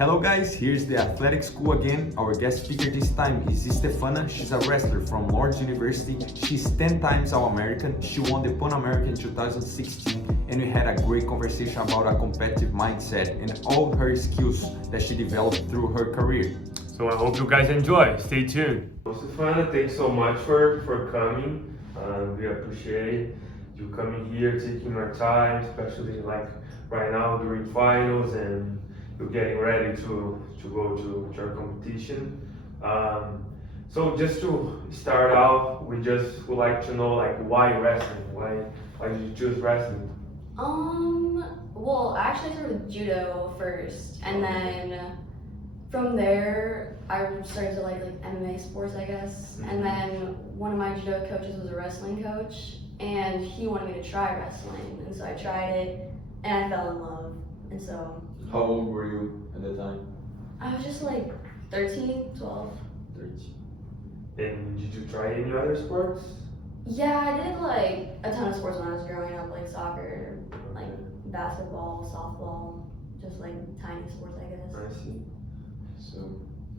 Hello guys, here's the athletic school again. Our guest speaker this time is Stefana. She's a wrestler from Lord's University. She's 10 times All-American. She won the Pan American in 2016, and we had a great conversation about a competitive mindset and all her skills that she developed through her career. So I hope you guys enjoy. Stay tuned. Stefana, thanks so much for coming. We appreciate you coming here, taking our time, especially like right now during finals and you're getting ready to go to your competition. So just to start off, we just would like to know like why wrestling? Why did you choose wrestling? Well, I actually started with judo first, and then from there I started to like MMA sports, I guess. And then one of my judo coaches was a wrestling coach, and he wanted me to try wrestling, and so I tried it, and I fell in love, and so. How old were you at the time? I was just like 13, 12. 13. And did you try any other sports? Yeah, I did like a ton of sports when I was growing up, like soccer, like basketball, softball, just like tiny sports, I guess. I see. So,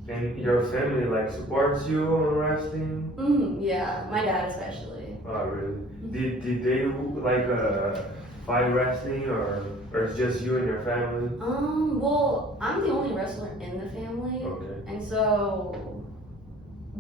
And your family like supports you on wrestling? Yeah, my dad especially. Oh really? Did they like fight wrestling or it's just you and your family? Well, I'm the only wrestler in the family, Okay. and so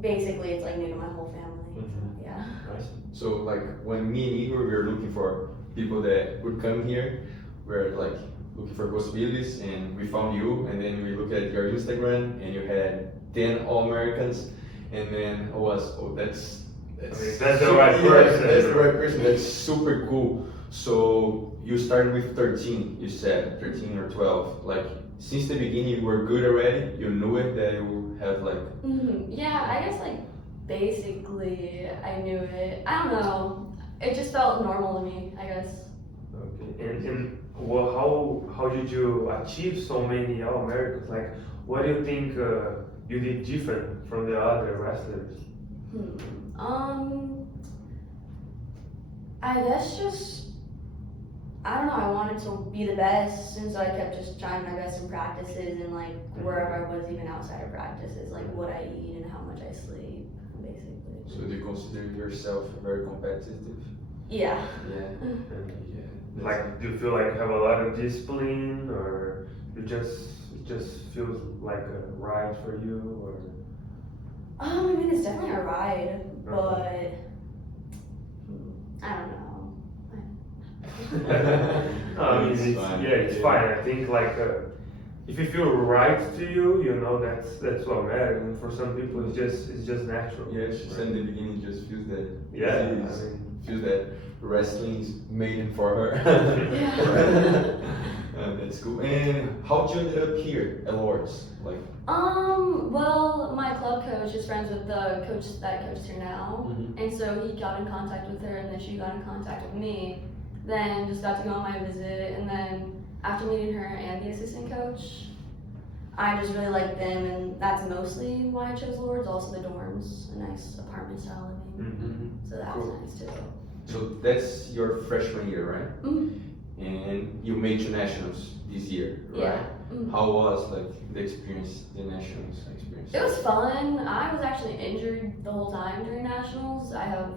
basically it's like new to my whole family. So, yeah. I see. so like when me and Igor we were looking for people that would come here, we were like looking for possibilities, and we found you, and then we looked at your Instagram and you had 10 All-Americans, and then I was, that's the right person. That's the right person. That's super cool. So you started with 13, you said 13 or 12. Like since the beginning you were good already. You knew it that you would have like. Yeah, I guess like basically I knew it. I don't know. It just felt normal to me, I guess. Okay. And well, how did you achieve so many All-Americans? Like, what do you think you did different from the other wrestlers? I guess just, I don't know, I wanted to be the best, and so I kept just trying my best in practices and like wherever I was, even outside of practices, like what I eat and how much I sleep, basically. So do you consider yourself very competitive? Yeah. Yeah. Yeah. Like, do you feel like you have a lot of discipline, or it just feels like a ride for you, or? I mean, it's definitely a ride, but I don't know. No, I mean, it's fine. it's fine. I think like if you feel right to you, you know that's what matters. And for some people, it's just natural. Yeah, she said in the beginning just feels that. Yeah, feels that wrestling is made for her. That's cool. And how did you end up here at Lord's? Like. Well, my club coach is friends with the coach that coaches here now, and so he got in contact with her, and then she got in contact with me. Then just got to go on my visit, and then after meeting her and the assistant coach, I just really liked them, and that's mostly why I chose Lord's. Also the dorms, a nice apartment style living, so that was nice too. So that's your freshman year, right? And you made two nationals this year, right? Yeah. How was like the experience, the nationals experience? It was fun. I was actually injured the whole time during nationals. I have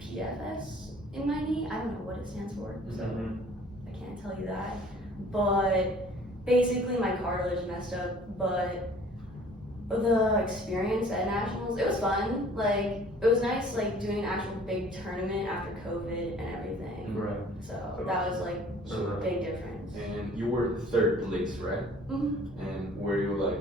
PFS in my knee. I don't know what it stands for, so I can't tell you that. But basically my cartilage messed up, but the experience at nationals, it was fun. Like, it was nice like doing an actual big tournament after COVID and everything. Right. So that was like a big difference. And you were third place, right? And were you like,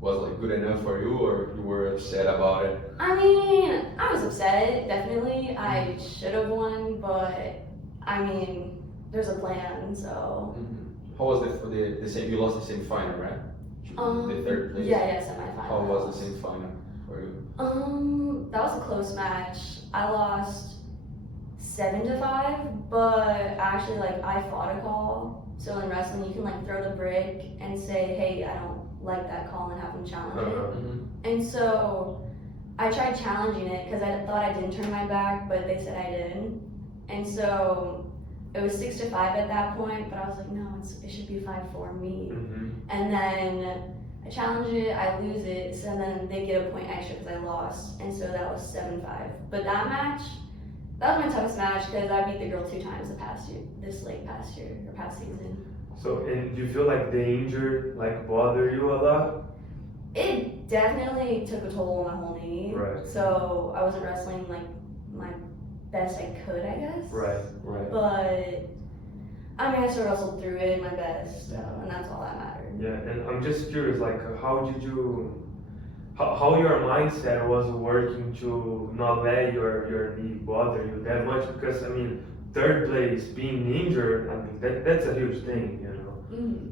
was like good enough for you, or you were upset about it? I mean, I was upset, definitely. I should have won, but I mean, there's a plan, so. How was it for the same? You lost the same final, right? The third place. Yeah, semifinal. How was the same final for you? That was a close match. I lost 7-5, but actually, like, I fought a call. So in wrestling, you can like throw the brick and say, hey, I don't like that call, and have them challenge it. And so I tried challenging it because I thought I didn't turn my back, but they said I did. And so it was 6 to 5 at that point, but I was like, no, it should be 5-4 me. Mm-hmm. And then I challenge it, I lose it, so then they get a point extra because I lost, and so that was 7-5. But that match, that was my toughest match because I beat the girl 2 times past season. So, and do you feel like the injury like bother you a lot? It definitely took a toll on my whole knee. Right. So I wasn't wrestling like my best I could, I guess. Right. But I mean, I still wrestled through it my best, and that's all that mattered. Yeah, and I'm just curious, like, how your mindset was working to not let your knee bother you that much? Because I mean, third place, being injured, I mean, that's a huge thing, you know. Mm-hmm.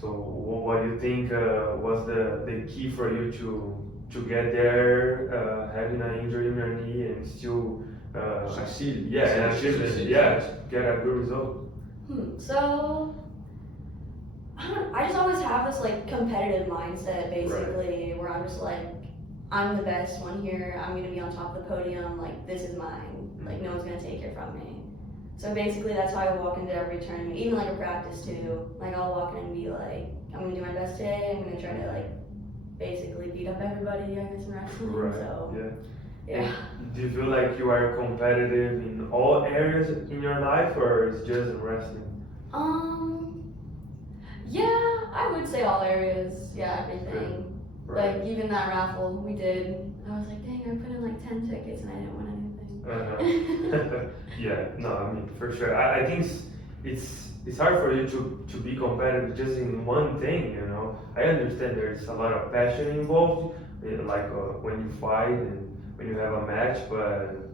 So what do you think was the key for you to get there, having an injury in your knee and still Succeed. Yeah, and Succeed. get a good result. So I just always have this like competitive mindset, basically, where I'm just like, I'm the best one here. I'm gonna be on top of the podium. Like, this is mine. Like, no one's gonna take it from me. So basically, that's how I walk into every tournament, even like a practice too. Like, I'll walk in and be like, I'm gonna do my best today. I'm gonna try to like basically beat up everybody, I guess, in wrestling. Right. So Yeah. Do you feel like you are competitive in all areas in your life, or it's just in wrestling? Yeah, I would say all areas. Yeah, everything. Right. Like, even that raffle we did, I was like, dang, I put in like 10 tickets and I didn't win anything. Yeah, no, I mean, for sure. I think it's hard for you to be competitive just in one thing, you know. I understand there's a lot of passion involved, like when you fight and when you have a match, but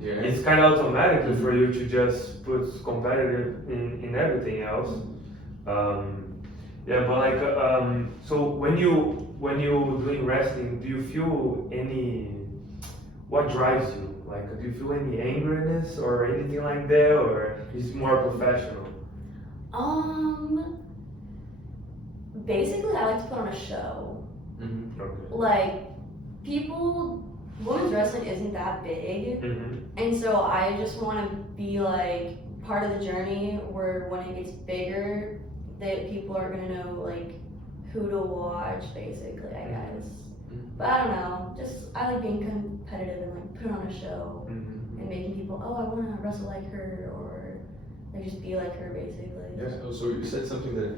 it's kind of automatic for you to just put competitive in everything else. Yeah, but like, so when you doing wrestling, do you feel what drives you? Like, do you feel any angriness or anything like that, or is it more professional? Basically, I like to put on a show. Okay. Like, women's wrestling isn't that big, and so I just want to be like part of the journey where when it gets bigger, that people are gonna know like who to watch, basically, I guess. But I don't know, I like being competitive and like put on a show and making people, oh, I want to wrestle like her, or like just be like her, basically. Yes. So you said something that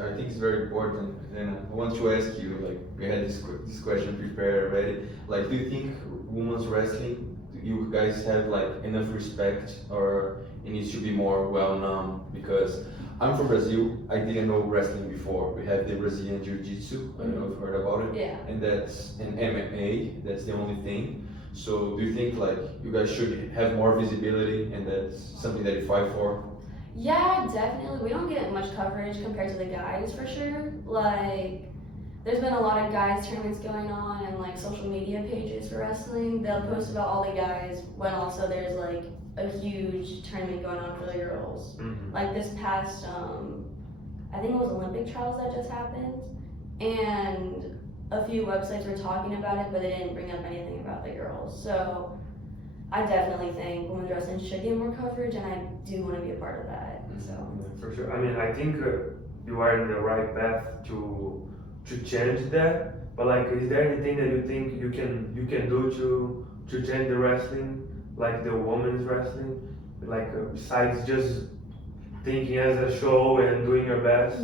I think is very important, and I want to ask you, like, we had this question prepared already. Like, do you think women's wrestling, you guys have like enough respect, or it needs to be more well known? Because I'm from Brazil. I didn't know wrestling before. We have the Brazilian Jiu-Jitsu. I don't know if you've heard about it. Yeah. And that's an MMA. That's the only thing. So do you think like you guys should have more visibility, and that's something that you fight for? Yeah, definitely. We don't get much coverage compared to the guys, for sure. Like, there's been a lot of guys tournaments going on and like social media pages for wrestling. They'll post about all the guys when also there's like a huge tournament going on for the girls. Like this past, I think it was Olympic trials that just happened, and a few websites were talking about it, but they didn't bring up anything about the girls. So I definitely think women's wrestling should get more coverage, and I do want to be a part of that. So For sure. I mean, I think you are in the right path to change that. But like, is there anything that you think you can do to change the wrestling? Like the women's wrestling, like besides just thinking as a show and doing your best?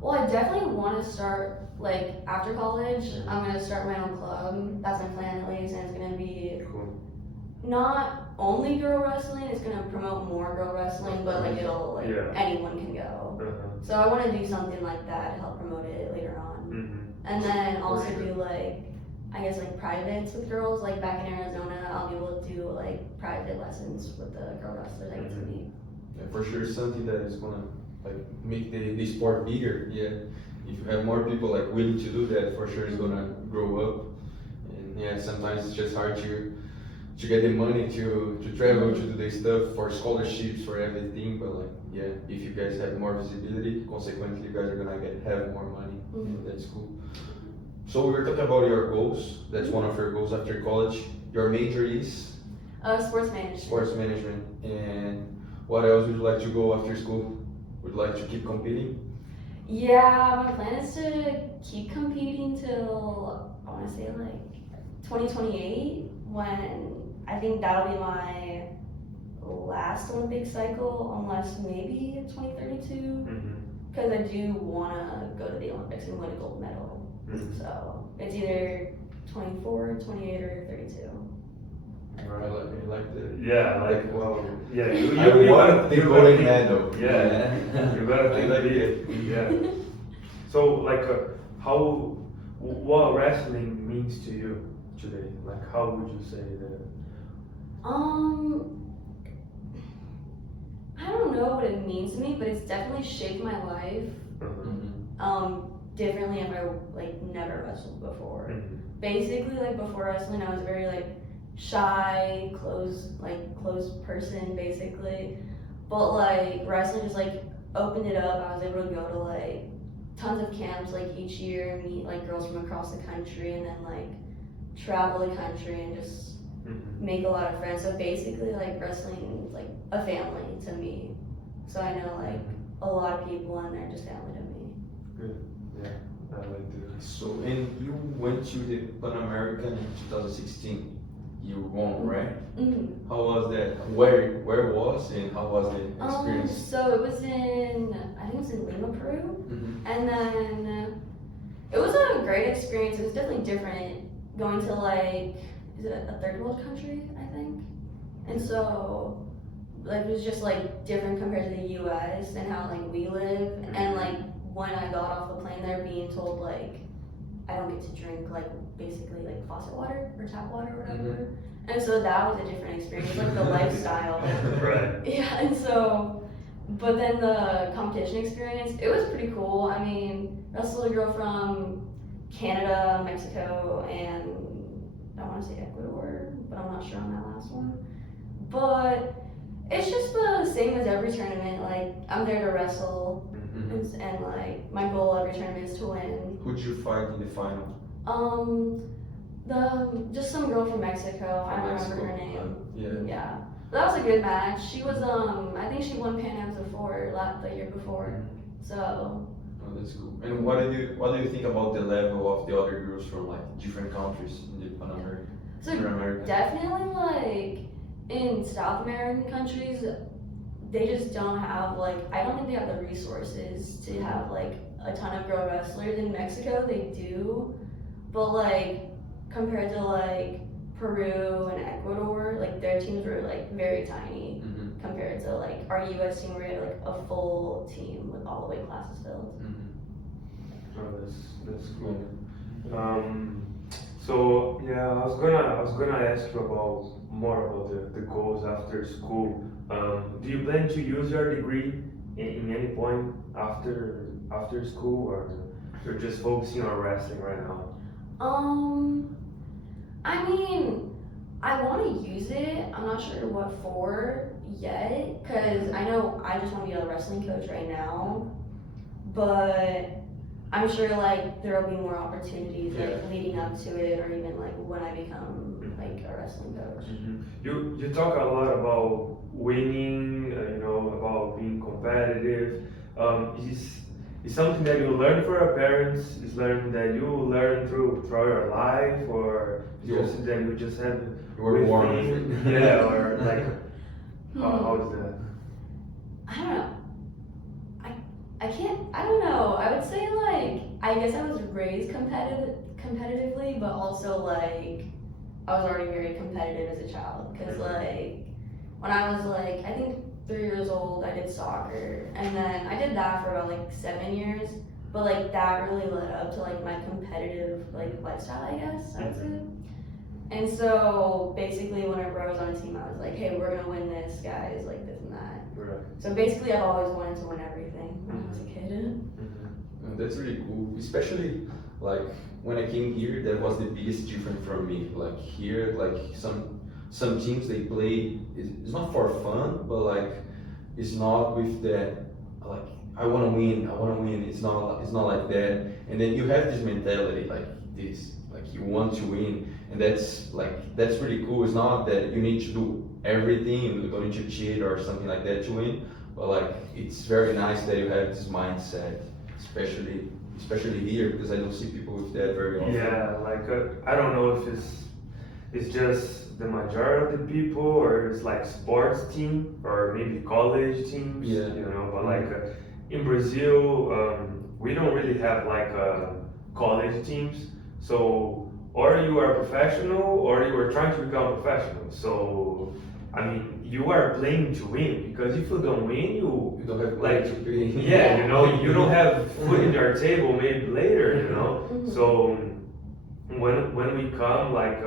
Well, I definitely want to start, like, after college, I'm going to start my own club. That's my plan, at least, and it's going to be not only girl wrestling, it's going to promote more girl wrestling, but like it'll, like, anyone can go. So I want to do something like that to help promote it later on. And then also do like, I guess like privates with girls, like back in Arizona, I'll be able to do like private lessons with the girl wrestlers I get to meet. Yeah, for sure, something that is gonna like make the sport bigger. Yeah, if you have more people like willing to do that, for sure it's gonna grow up. And yeah, sometimes it's just hard to get the money to travel, to do the stuff, for scholarships, for everything. But like, yeah, if you guys have more visibility, consequently you guys are gonna have more money. And that's cool. So we were talking about your goals. That's one of your goals after college. Your major is? Sports management. Sports management. And what else would you like to go after school? Would you like to keep competing? Yeah, my plan is to keep competing till I want to say like 2028, when I think that'll be my last Olympic cycle, unless maybe 2032, because I do want to go to the Olympics and win a gold medal. So it's either 24, 28, or 32. Alright, I like the Yeah, like, well, yeah, you I want the golden think- medal. Yeah, you gotta I think like big. Yeah. So, like, what wrestling means to you today? Like, how would you say that? I don't know what it means to me, but it's definitely shaped my life differently if I like never wrestled before. Basically, like before wrestling, I was very like shy, closed person basically. But like wrestling just like opened it up. I was able to go to like tons of camps like each year and meet like girls from across the country, and then like travel the country and just make a lot of friends. So basically, like wrestling is like a family to me. So I know like a lot of people, and they're just family to me. Good. Yeah, I like that. So, and you went to the Pan American in 2016. You won, right? How was that? Where was and how was the experience? So it was in, I think it was in Lima, Peru. And then it was a great experience. It was definitely different going to like, is it a third world country, I think? And so like it was just like different compared to the US and how like we live. And like when I got off the plane there, being told like I don't get to drink like basically like faucet water or tap water or whatever. And so that was a different experience, like the lifestyle. Right. Yeah, and so, but then the competition experience, it was pretty cool. I mean, wrestled a girl from Canada, Mexico, and I want to say Ecuador, but I'm not sure on that last one. But it's just the same as every tournament. Like, I'm there to wrestle, and like, my goal every tournament is to win. Who'd you fight in the final? Just some girl from Mexico. I don't Mexico. remember her name. Yeah. That was a good match. She was I think she won Pan Ams before, the year before. So. Oh, that's cool. And what do you think about the level of the other girls from like different countries in the Pan American? So definitely like in South American countries, they just don't have like, I don't think they have the resources to have like a ton of girl wrestlers. In Mexico they do, but like compared to like Peru and Ecuador, like their teams were like very tiny compared to like our US team, where we had like a full team with all the weight classes filled. Oh, that's cool. So yeah, I was gonna ask you more about the goals after school. Do you plan to use your degree in any point after school, or you're just focusing on wrestling right now? I mean, I want to use it. I'm not sure what for yet, because I know I just want to be a wrestling coach right now, but I'm sure like there will be more opportunities like leading up to it, or even like when I become like a wrestling coach. You talk a lot about winning, about being competitive. Is something that you learn from your parents? Is learning that you learn throughout your life, or just that you just have born? Yeah, or like how is that? I don't know. I don't know. I would say like, I guess I was raised competitively, but also like I was already very competitive as a child, because like when I was like, I think 3 years old, I did soccer, and then I did that for about like 7 years, but like that really led up to like my competitive like lifestyle, I guess I would say. And so basically whenever I was on a team, I was like, hey, we're gonna win this, guys, like this and that. Right. So basically I've always wanted to win everything when I was a kid. That's really cool, especially like when I came here. That was the biggest difference for me. Like here, like some teams they play, it's not for fun, but like it's not with that like I want to win. It's not like that. And then you have this mentality like this, like Like you want to win, and that's really cool. It's not that you need to do everything, you don't need to cheat or something like that to win, but like it's very nice that you have this mindset, especially here, because I don't see people with that very often. Yeah, like I don't know if it's just the majority of the people, or it's like sports team, or maybe college teams. Yeah. You know, but like in Brazil, we don't really have like college teams. So, or you are a professional, or you are trying to become a professional. So, I mean, you are playing to win, because if you don't win, You don't have like, to pay. yeah, you know, you don't have food in your table maybe later, you know. So when we come, like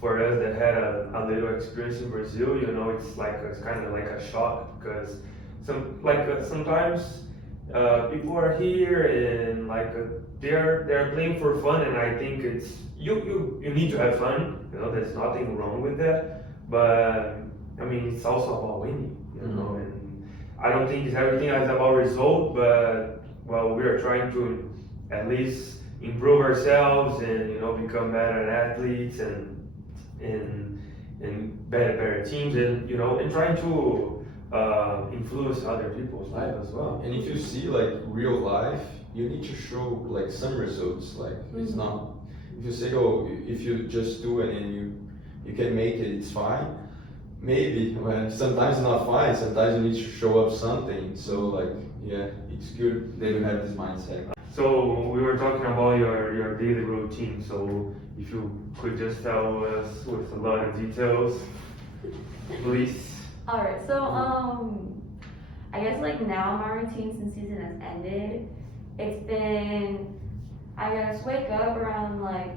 for us that had a little experience in Brazil, you know, it's kind of like a shock, because sometimes people are here and like they're playing for fun, and I think it's you need to have fun, you know. There's nothing wrong with that, but I mean, it's also about winning, you know. And I don't think it's everything is about result, but well, we are trying to at least improve ourselves and, you know, become better athletes and better teams, and, you know, and trying to influence other people's lives as well. And if you see like real life, you need to show like some results. Like it's not, if you say, oh, if you just do it and you can make it, it's fine. Maybe, well, sometimes not fine. Sometimes you need to show up something. So like, yeah, it's good that you have this mindset. So we were talking about your daily routine. So if you could just tell us with a lot of details, please. Alright, so I guess like now my routine since season has ended, it's been, I guess, wake up around like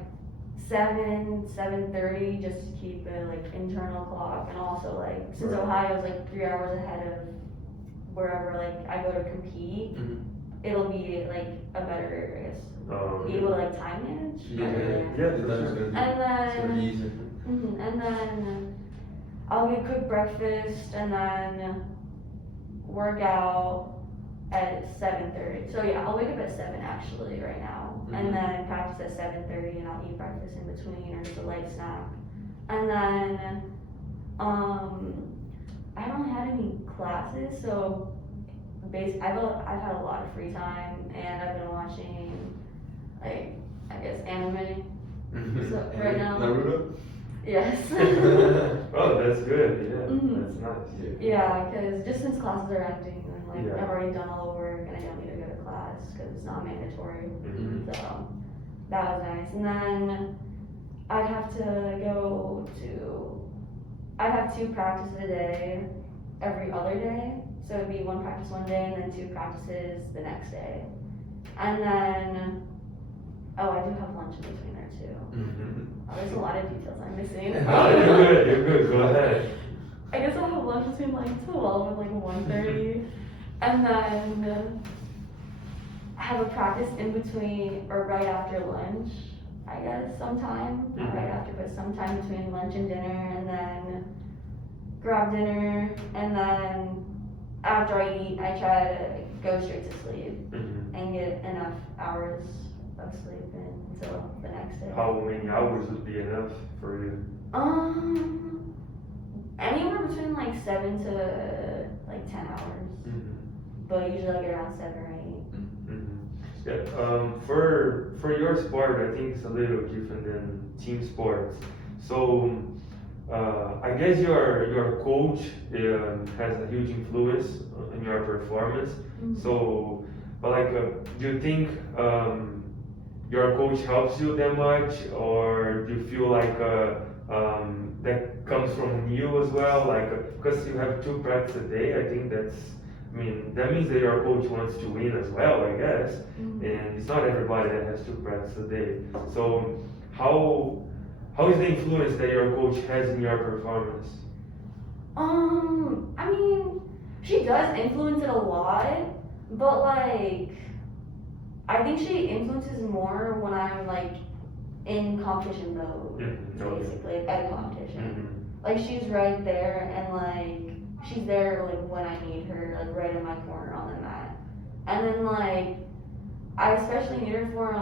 7:30 just to keep a like internal clock, and also like since Ohio is like 3 hours ahead of wherever like I go to compete, it'll be like a better, I guess, be able to like time manage. The time is gonna be And then easier. and then I'll get a quick breakfast and then work out at 7:30. So yeah, I'll wake up at 7 actually right now, and then practice at 7:30, and I'll eat breakfast in between or just a light snack. And then I haven't had any classes, so I've had a lot of free time, and I've been watching like, I guess, anime. So right now, Naruto? yes. Oh, that's good. Yeah, that's nice. Yeah, because just since classes are ending, and like Yeah. I've already done all the work and I don't need to go to class because it's not mandatory. So that was nice. And then I'd have two practices a day every other day. So it'd be one practice one day and then two practices the next day. And then, I do have lunch in between there too. There's a lot of details I'm missing. Oh, you're good, go ahead. I guess I'll have lunch between like 12 and like 1:30, and then have a practice in between or right after lunch, I guess, sometime. Not right after, but sometime between lunch and dinner, and then grab dinner, and then after I eat, I try to go straight to sleep and get enough hours of sleep in until the next day. How many hours would be enough for you? Anywhere between like 7 to like 10 hours. But usually I get around 7 or 8. Yeah. For your sport, I think it's a little different than team sports. So I guess your coach has a huge influence in your performance. So, but like, do you think your coach helps you that much, or do you feel like that comes from you as well? Like, because you have 2 practices a day, I think that means that your coach wants to win as well, I guess. And it's not everybody that has 2 practices a day. So how is the influence that your coach has in your performance? I mean, she does influence it a lot, but like, I think she influences more when I'm like in competition mode, basically, at a competition. Like, she's right there, and like, she's there like when I need her, like right in my corner on the mat. And then like, I especially need her for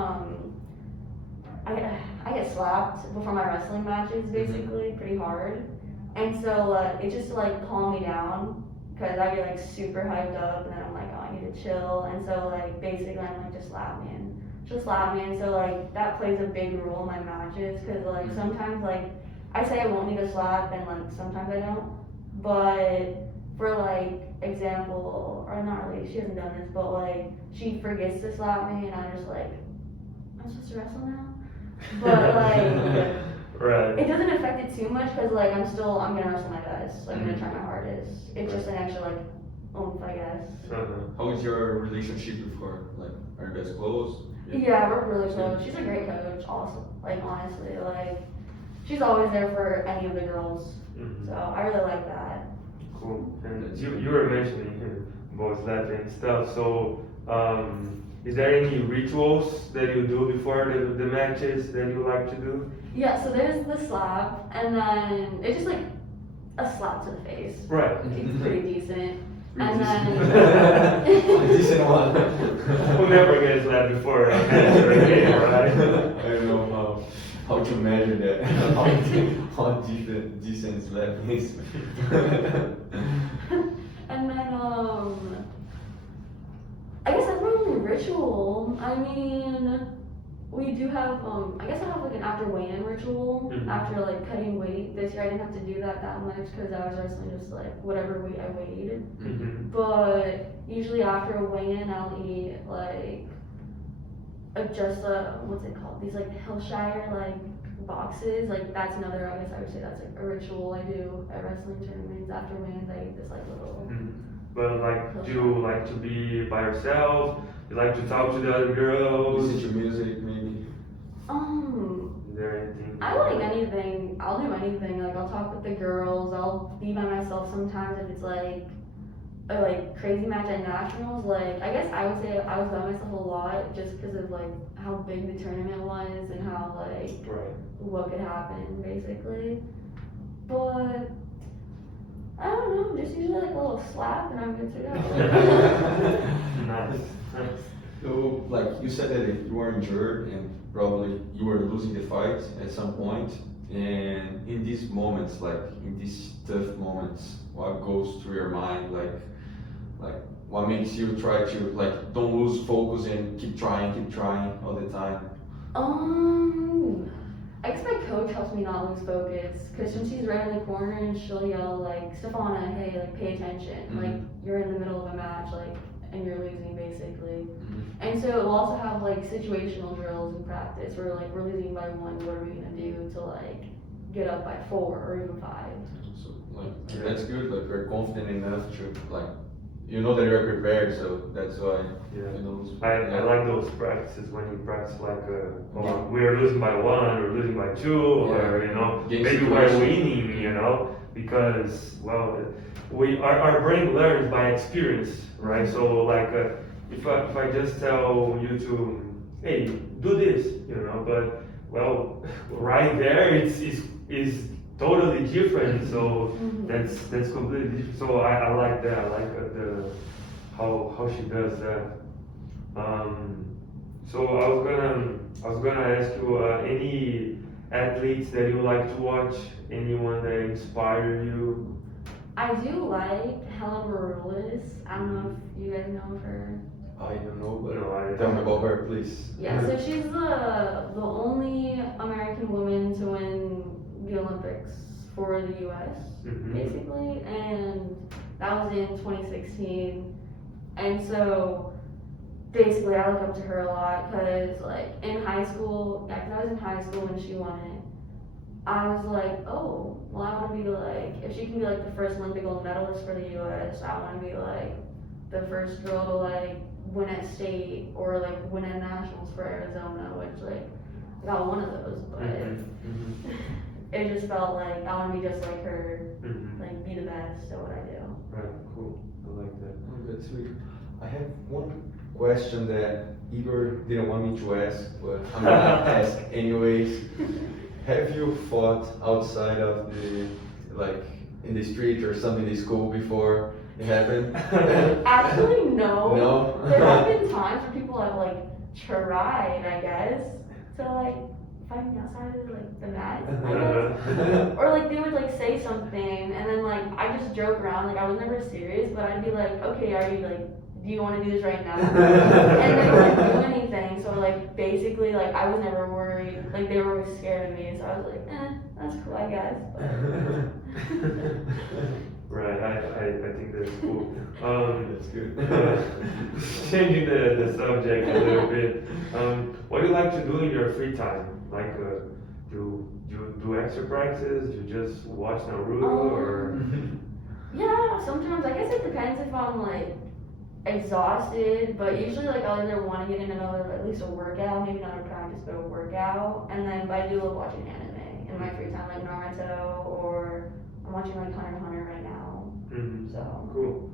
I I get slapped before my wrestling matches, basically, pretty hard. And so it just to like calm me down, because I get like super hyped up, and then I'm like, oh, I need to chill. And so like basically I'm like, just slap me, and so like that plays a big role in my matches, because like sometimes like I say I won't need a slap, and like sometimes I don't. But for like example, or not really, she hasn't done this, but like she forgets to slap me, and I'm just like, I'm supposed to wrestle now. But like, Right. it doesn't affect it too much, because like I'm gonna wrestle my best. Like, I'm gonna try my hardest. It's just an extra like oomph, I guess. How is your relationship with her? Like, are you guys close? Yeah, we're really close. She's a great coach, also. Like, honestly, like she's always there for any of the girls. So I really like that. Cool. And you were mentioning about slapping and stuff. So, is there any rituals that you do before the matches that you like to do? Yeah, so there's the slap, and then it's just like a slap to the face. Right. It's pretty decent. And Decent one. Who never gets slapped before a match or a game, right? I don't know how to measure that. how decent slap is. And then I guess that's my only ritual. I mean, we do have I guess I have like an after weigh-in ritual after like cutting weight. This year I didn't have to do that much, because I was wrestling just like whatever weight I weighed. But usually after a weigh-in I'll eat like just what's it called? These like Hillshire like boxes. Like that's another, I guess I would say that's like a ritual I do at wrestling tournaments. After weigh-ins I eat this like little. But like, do you like to be by yourself? You like to talk to the other girls? Listen to music, maybe. Is there anything? I like anything. I'll do anything. Like I'll talk with the girls. I'll be by myself sometimes if it's like a like crazy match at nationals. Like I guess I would say I was by myself a lot, just because of like how big the tournament was and how like what could happen basically. But I don't know, just usually like a little slap and I'm good to go. Nice. So, like you said that you were injured and probably you were losing the fight at some point. And in these moments, like in these tough moments, what goes through your mind? Like what makes you try to like don't lose focus and keep trying all the time? I guess my coach helps me not lose focus, because when she's right in the corner and she'll yell like, Stefana, hey, like pay attention, like you're in the middle of a match, like, and you're losing basically. And so we'll also have like situational drills in practice where like we're losing by 1, what are we gonna do to like get up by 4 or even 5? So like that's good. Like you're confident enough to like you know that you're prepared, so that's why. You know, I like those practices when you practice like we're losing by 1 or losing by 2 or you know maybe we're winning, you know, because well our brain learns by experience, right? So like if I just tell you to hey do this, you know, but well right there it's totally different. So that's completely different. So I like that. I like the how she does that. So I was gonna ask you any athletes that you like to watch, anyone that inspire you? I do like Helen Maroulis. I don't know if you guys know of her. I don't know, but No, tell me about her, please. Yeah, so she's the only American woman to win the Olympics for the U.S. Basically, and that was in 2016. And so basically I look up to her a lot, because like in high school, because I was in high school when she won it, I was like, oh, well I want to be like, if she can be like the first Olympic gold medalist for the U.S., I want to be like the first girl to like win at state or like win at nationals for Arizona, which like I got one of those, but it just felt like I want to be just like her, like be the best at what I do. Right, cool. I like that. Oh, that's sweet. I have one question that Igor didn't want me to ask, but I'm gonna ask anyways. Have you fought outside of the, like, in the street or something in the school before it happened? Actually, no. No? There have been times where people have like tried, I guess, to like fighting outside of like the mat, I guess. Or like they would like say something and then like I just joke around, like I was never serious, but I'd be like, okay, are you like, do you want to do this right now? And they wouldn't do anything, so like basically like I was never worried, like they were always scared of me, so I was like, that's cool, I guess. Right, I think that's cool. That's good. Changing the subject a little bit. What do you like to do in your free time? Like, do you do extra practice? Do you just watch Naruto or? Yeah, sometimes I guess it depends if I'm like exhausted, but usually like I'll either want to get in another at least a workout, maybe not a practice but a workout, and then but I do love watching anime in my free time, like Naruto, or I'm watching like Hunter x Hunter right now. Mm-hmm. So Cool.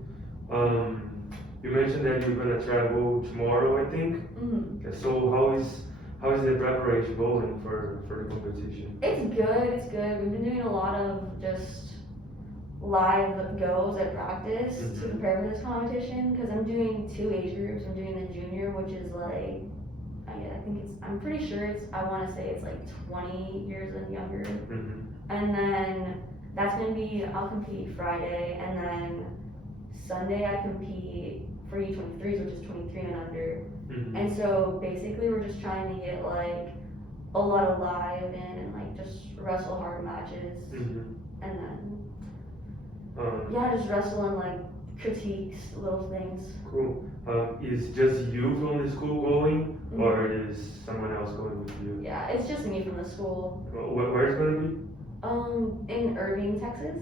You mentioned that you're gonna travel tomorrow, I think. mm-hmm. So how is the preparation going for the competition? It's good. It's good. We've been doing a lot of just live goes at practice to prepare for this competition because I'm doing 2 age groups. I'm doing the junior, which is like I think I'm pretty sure I want to say it's like 20 years and younger, and then that's gonna be I'll compete Friday, and then Sunday I compete for U23s, which is 23 and under. And so basically we're just trying to get like a lot of live in and like just wrestle hard matches, and then just wrestle and like critiques little things. Cool. Is just you from the school going, or is someone else going with you? Yeah, it's just me from the school. Where is it gonna be? In Irving, Texas.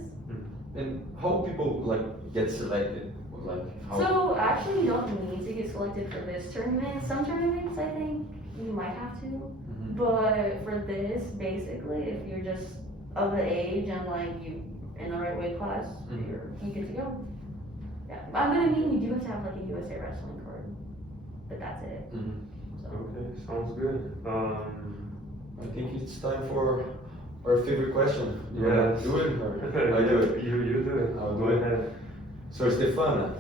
And how people like get selected? Like how? So actually, you don't need to get selected for this tournament. Some tournaments, I think you might have to, but for this, basically, if you're just of the age and like you in the right weight class, you get to go. Yeah, I'm gonna mean you do have to have like a USA wrestling card, but that's it. So. Okay, sounds good. I think it's time for our favorite question. You Yes. wanna do it? Or I do it. You do it. I'll do Go it. ahead. So Stefana,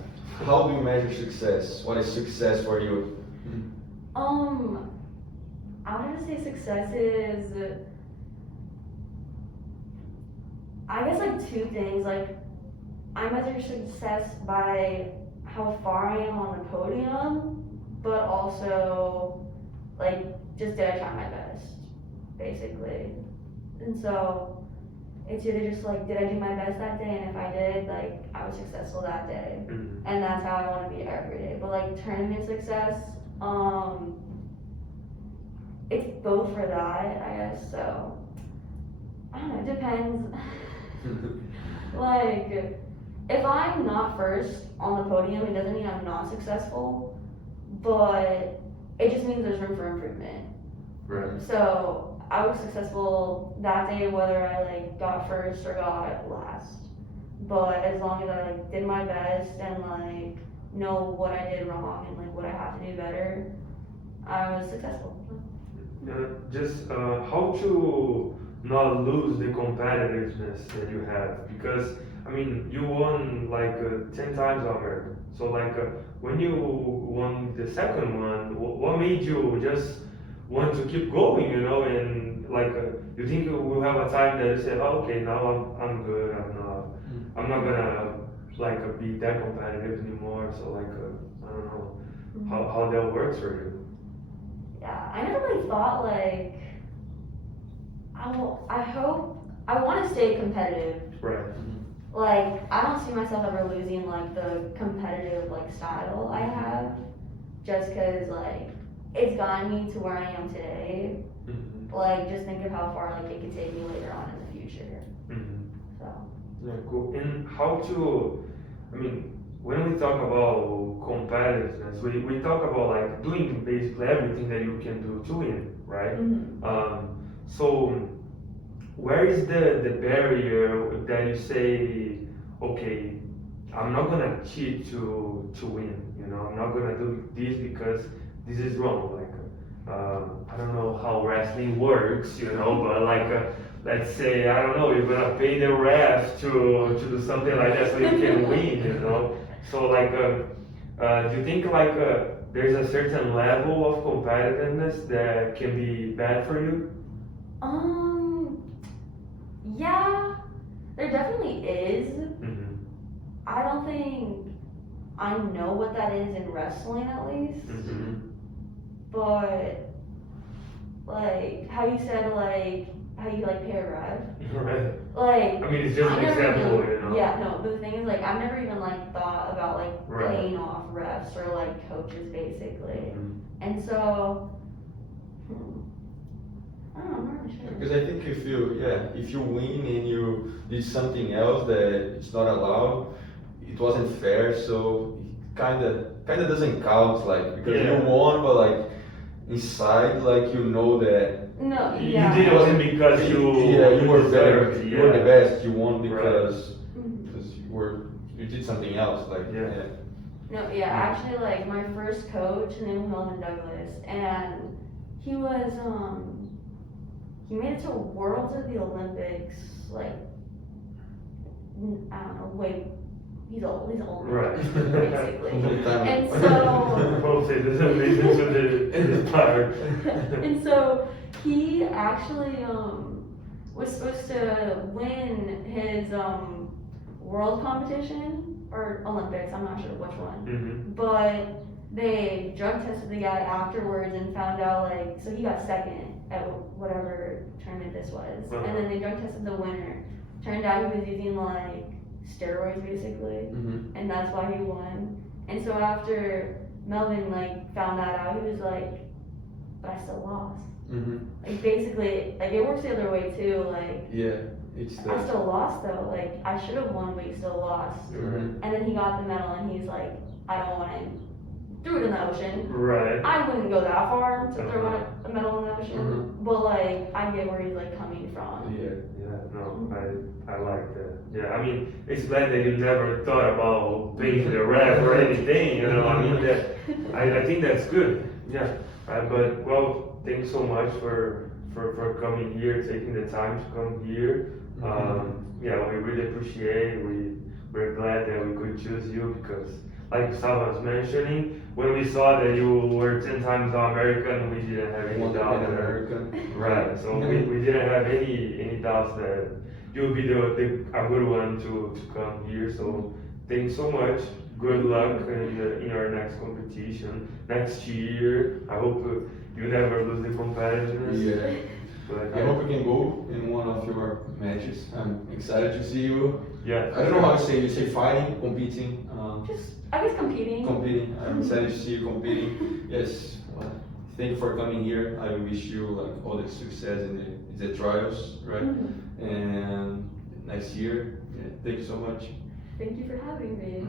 how do you measure success? What is success for you? I would have to say success is, I guess like 2 things. Like, I measure success by how far I am on the podium, but also like just did I try my best, basically. And so it's either just like, did I do my best that day? And if I did, like, I was successful that day. And that's how I want to be every day. But like tournament success, it's both for that, I guess. So, I don't know, it depends. Like, if I'm not first on the podium, it doesn't mean I'm not successful, but it just means there's room for improvement. Right. So I was successful that day, whether I like got first or got last. But as long as I like did my best and like know what I did wrong and like what I have to do better, I was successful. Just how to not lose the competitiveness that you have, because I mean you won like 10 times American. So like when you won the second one, what made you just want to keep going, you know, and like you think you will have a time that you say, oh, okay, now I'm good, I'm not gonna like be that competitive anymore. So like I don't know how that works for you. Yeah, I never really thought like I want to stay competitive. Right. Like, I don't see myself ever losing like the competitive like style I have, just because like it's gotten me to where I am today. Like, just think of how far like it could take me later on in the future. So. Yeah, cool. And how to, I mean, when we talk about competitiveness, we talk about like doing basically everything that you can do to win, right? So where is the barrier that you say, okay, I'm not gonna cheat to win, you know, I'm not gonna do this because this is wrong. Like, I don't know how wrestling works, you know, but like, let's say, I don't know, you're gonna pay the ref to do something like that so you can win, you know. So like, do you think like there's a certain level of competitiveness that can be bad for you? Yeah, there definitely is. Mm-hmm. I don't think I know what that is in wrestling at least. Mm-hmm. But like how you said like how you like pay a ref. Right. Like I mean, it's just I an never example, even, you know. yeah, no, but the thing is like I've never even like thought about like Right. paying off refs or like coaches basically. Mhm. And so I don't know, I'm not really sure. Because I think if you win and you did something else that it's not allowed, it wasn't fair, so it kinda doesn't count, like, because Yeah. you won, but like inside, like you know that No, You yeah. did it wasn't because you were better, deserved it, you were the yeah. best, you won because Mhm. you did something else, like Yeah. No, yeah, actually, like, my first coach, his name was Melvin Douglas, and he was, he made it to Worlds or the Olympics, like, I don't know, he's old, Right. basically. Long time. And so, Well, say this amazing to the part. and so, he actually, was supposed to win his, world competition, or Olympics, I'm not sure which one. Mm-hmm. But they drug tested the guy afterwards and found out like so he got second at whatever tournament this was, and then they drug tested the winner. Turned out he was using like steroids basically, Mhm. and that's why he won. And so after Melvin like found that out, he was like, "But I still lost." Mhm. Like basically, like it works the other way too. Like Yeah, it's I still lost though. Like I should have won, but you still lost. Mhm. And then he got the medal, and he's like, I don't want to threw it in the ocean. Right. I wouldn't go that far to throw a medal in the ocean, Mhm. but like I get where he's like coming from. Yeah. Yeah, no, I like that. Yeah, I mean, it's glad that you never thought about paying the ref or anything, you know, I mean, I think that's good, yeah. But, well, thanks so much for coming here, taking the time to come here. Yeah, we really appreciate it. We're glad that we could choose you because, like Gustavo was mentioning, when we saw that you were 10 times All-American, we didn't have any One doubt that American. right, so we didn't have any doubts that you would be a good one to come here. So thanks so much. Good luck in our next competition next year. I hope you never lose the competitiveness. Yeah. But, I hope we can go in one of your matches. I'm excited to see you. yeah. I don't know how to say. You say fighting, competing. Just I guess competing. Competing. I'm excited to see you competing. Yes. Well, thank you for coming here. I wish you like all the success in the trials, right? Mhm. And next year. Yeah, thank you so much. Thank you for having me.